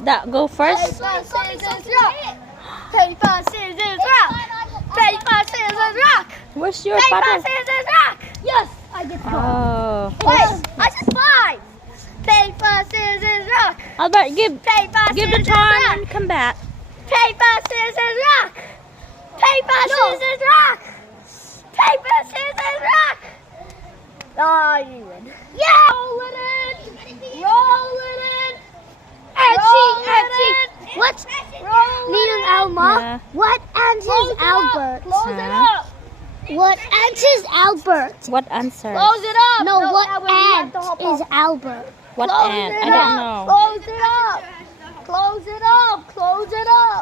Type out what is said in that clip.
That go first. Paper, scissors, rock. Paper, scissors, rock. Paper, scissors, rock. Where's your Paper, butter? scissors, rock. Yes, I get to go. Oh. Wait, I said 5. Paper, scissors, rock. Albert, give Paper, the scissors, time rock. and come back. Paper, scissors, rock. Paper, scissors, rock. Paper, scissors, rock. Oh, you win. Yeah! Roll it in. Roll it in. What? Roll Meaning it in. Alma? Yeah. What answers Close it up. Albert? Close it Huh? up. What answers Albert? What answer? Close it up. No, what Albert, you have ant to hop is off. Albert? What Close ant? it I don't up. know. Close it up. Close it up. Close it up.